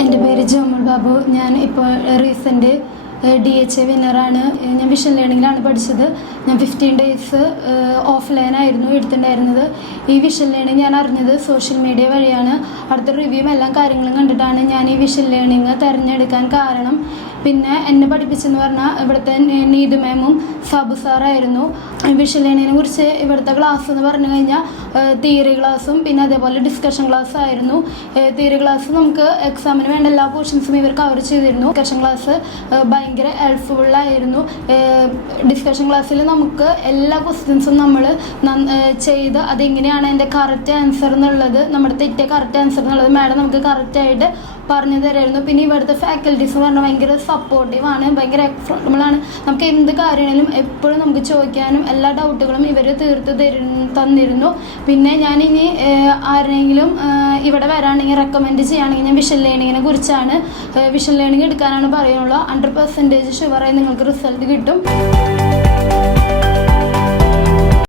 എന്റെ പേര് ജോമൽ ബാബു. ഞാൻ ഇപ്പോൾ റീസെന്റ് ഡി എച്ച് എ വിന്നറാണ് ഞാൻ വിഷൻ ലേണിങ്ങിലാണ് പഠിച്ചത്. ഞാൻ ഫിഫ്റ്റീൻ ഡേയ്സ് ഓഫ്ലൈൻ ആയിരുന്നു എടുത്തിട്ടുണ്ടായിരുന്നത്. ഈ വിഷൻ ലേണിംഗ് ഞാൻ അറിഞ്ഞത് സോഷ്യൽ മീഡിയ വഴിയാണ്. അടുത്ത റിവ്യൂവും എല്ലാ കാര്യങ്ങളും കണ്ടിട്ടാണ് ഞാൻ ഈ വിഷൻ ലേണിംഗ് തിരഞ്ഞെടുക്കാൻ കാരണം. പിന്നെ എന്നെ പഠിപ്പിച്ചെന്ന് പറഞ്ഞാൽ ഇവിടുത്തെ നീതു മാമും സബു സാറായിരുന്നു. വിഷലേണിനെ കുറിച്ച് ഇവിടുത്തെ ക്ലാസ് എന്ന് പറഞ്ഞു കഴിഞ്ഞാൽ തിയറി ക്ലാസ്സും പിന്നെ അതേപോലെ ഡിസ്കഷൻ ക്ലാസ് ആയിരുന്നു. തിയറി ക്ലാസ് നമുക്ക് എക്സാമിന് വേണ്ട എല്ലാ പോർഷൻസും ഇവർ കവർ ചെയ്തിരുന്നു. ഡിസ്കഷൻ ക്ലാസ് ഭയങ്കര ഹെൽപ്ഫുള്ളായിരുന്നു ഡിസ്കഷൻ ക്ലാസ്സിൽ നമുക്ക് എല്ലാ ക്വസ്റ്റ്യൻസും നമ്മൾ ചെയ്ത് അതെങ്ങനെയാണ് അതിന്റെ കറക്റ്റ് ആൻസർ എന്നുള്ളത് നമ്മുടെ തെറ്റിയ കറക്റ്റ് ആൻസർ എന്നുള്ളത് മാഡം നമുക്ക് കറക്റ്റായിട്ട് പറഞ്ഞു തരായിരുന്നു. പിന്നെ ഇവിടുത്തെ ഫാക്കൽറ്റീസ് എന്ന് പറഞ്ഞാൽ ഭയങ്കര സപ്പോർട്ടീവാണ് ഭയങ്കര എക്സ്പ്രോട്ടബിളാണ് നമുക്ക് എന്ത് കാര്യമാണെങ്കിലും എപ്പോഴും നമുക്ക് ചോദിക്കാനും എല്ലാ ഡൗട്ടുകളും ഇവർ തീർത്ത് തരു തന്നിരുന്നു. പിന്നെ ഞാനിനി ആരെങ്കിലും ഇവിടെ വരാണെങ്കിൽ റെക്കമെൻഡ് ചെയ്യുകയാണെങ്കിൽ ഞാൻ വിഷൻ ലേണിങ്ങിനെ കുറിച്ചാണ് വിഷൻ ലേണിംഗ് എടുക്കാനാണ് പറയുള്ളൂ. ഹൺഡ്രഡ് പെർസെന്റേജ് ഷുവറായി നിങ്ങൾക്ക് റിസൾട്ട് കിട്ടും.